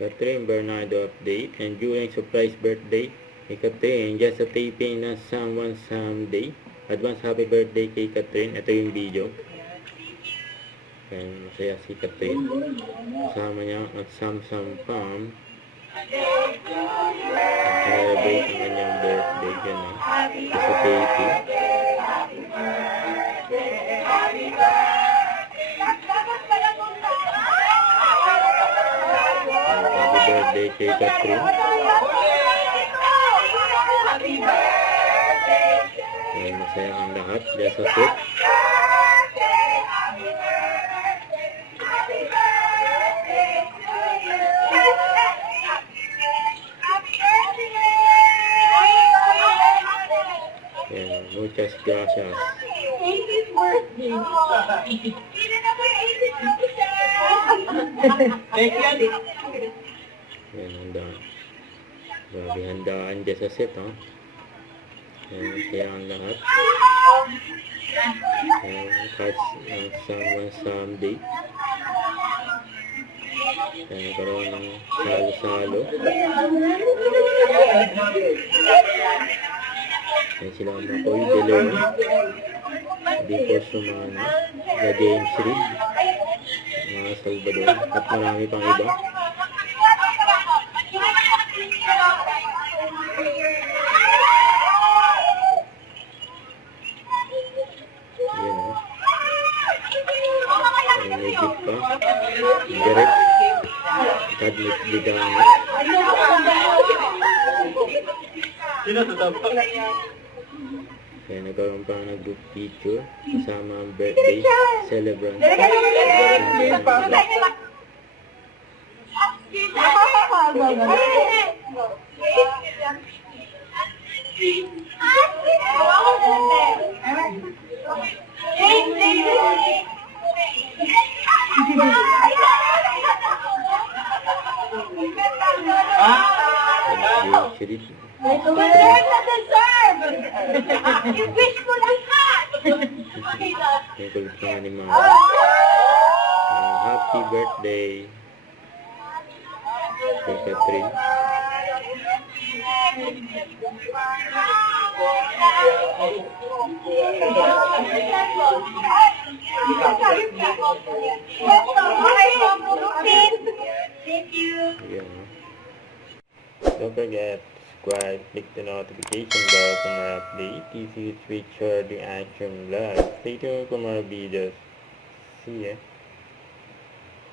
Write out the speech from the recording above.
Catherine Bernardo update, and during surprise birthday kay Catherine, just a taping ng Someone Someday. Advance happy birthday kay Catherine. Ito yung video. Kaya masaya si Catherine. Kasama niya at Samsung Palm. Celebrate ang kanyang birthday. Yan eh. Sa taping. Happy birthday kay Catherine. Ayan, masaya ang lahat dyan sa set. Ayan, muchas gracias. Ayan, handaan. Grabe, handaan dyan sa set, ha? Ayan, masaya ang lahat. Ayan, cards ng Someone Someday. Ayan, nagkaroon ng salo-salo. Ayan sila ang Makoy De Leon, Dico Sumano, The James Reid, mga Salvador, at marami pang iba. Ayan o. Ayan, may gift pa. Direct. Kadlit Bidana. Kaya nagkaroon pa ng group picture kasama ang birthday celebrant. Wish ko lahat! Yung kulit nga ni Mama. Happy birthday kay Catherine. Thank you. Ayan. Don't forget, subscribe, click the notification bell for more updates. If you switch or the action live. Stay tuned for more videos. See ya.